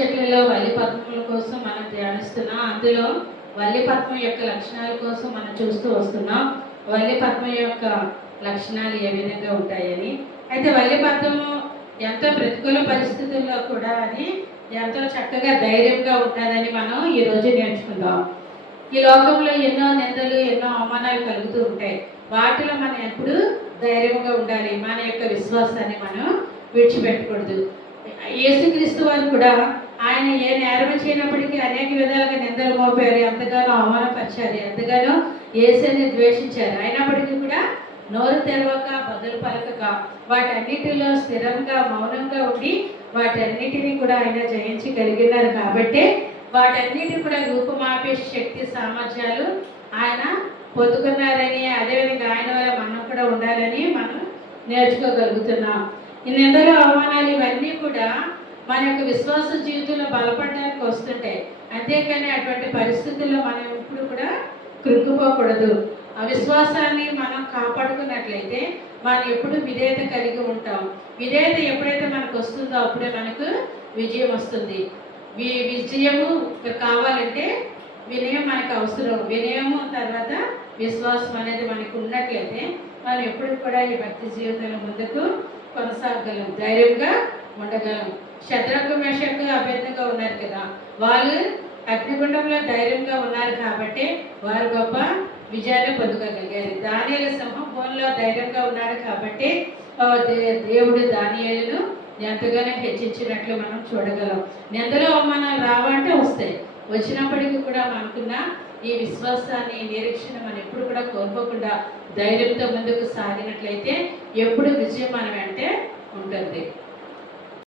చెట్లలో వల్లి పద్మముల కోసం మనం ధ్యానిస్తున్నాం. అందులో వల్లి పద్మం యొక్క లక్షణాల కోసం మనం చూస్తూ వస్తున్నాం. వల్లి పద్మం యొక్క లక్షణాలు ఏ విధంగా ఉంటాయని. అయితే వల్లి పద్మము ఎంతో ప్రతికూల పరిస్థితుల్లో కూడా అని ఎంతో చక్కగా ధైర్యంగా ఉంటుందని మనం ఈరోజు నేర్చుకుందాం. ఈ లోకంలో ఎన్నో నిందలు, ఎన్నో అవమానాలు కలుగుతూ ఉంటాయి. వాటిలో మనం ఎప్పుడు ధైర్యంగా ఉండాలి. మన యొక్క విశ్వాసాన్ని మనం విడిచిపెట్టకూడదు. యేసుక్రీస్తు వారు కూడా ఆయన ఏ నేరం చేయనప్పటికీ అనేక విధాలుగా నిందలు మోపారు, ఎంతగానో అవమానపరిచారు, ఎంతగానో యేసుని ద్వేషించారు. అయినప్పటికీ కూడా నోరు తెరవక, బదులు పలకక, వాటన్నిటిలో స్థిరంగా మౌనంగా ఉండి వాటన్నిటినీ కూడా ఆయన జయించగలిగినారు. కాబట్టి వాటన్నిటిని కూడా రూపుమాపే శక్తి, సామర్థ్యాలు ఆయన పొందుకున్నారని, అదేవిధంగా ఆయన వల్ల మనం కూడా ఉండాలని మనం నేర్చుకోగలుగుతున్నాం. ఈ నిందలు, అవమానాలు ఇవన్నీ కూడా మన యొక్క విశ్వాస జీవితంలో బలపడడానికి వస్తుంటాయి. అంతేకాని అటువంటి పరిస్థితుల్లో మనం ఇప్పుడు కూడా కృంగిపోకూడదు. ఆ విశ్వాసాన్ని మనం కాపాడుకున్నట్లయితే మనం ఎప్పుడు విధేయత కలిగి ఉంటాం. విధేయత ఎప్పుడైతే మనకు వస్తుందో అప్పుడే మనకు విజయం వస్తుంది. విజయము కావాలంటే వినయం మనకు అవసరం. వినయము తర్వాత విశ్వాసం అనేది మనకు ఉన్నట్లయితే మనం ఎప్పుడు కూడా ఈ భక్తి జీవితంలో ముందుకు కొనసాగలం, ధైర్యంగా ఉండగలం. శద్రకు, మేషకు, అభేద్నెగో ఉన్నారు కదా, వాళ్ళు అగ్నిగుండంలో ధైర్యంగా ఉన్నారు కాబట్టి వారు గొప్ప విజయాన్ని పొందుకోగలిగారు. దానియేలు సింహం బోన్లో ధైర్యంగా ఉన్నాడు కాబట్టి దేవుడు దానియేలును ఎంతగానో హెచ్చించినట్లు మనం చూడగలం. నిందలు, అవమానాలు రావంటే వస్తాయి. వచ్చినప్పటికీ కూడా మనకున్న ఈ విశ్వాసాన్ని, నిరీక్షణ మనం ఎప్పుడు కూడా కోల్పోకుండా ధైర్యంతో ముందుకు సాగినట్లయితే ఎప్పుడు విజయం మన వెంటే ఉంటుంది.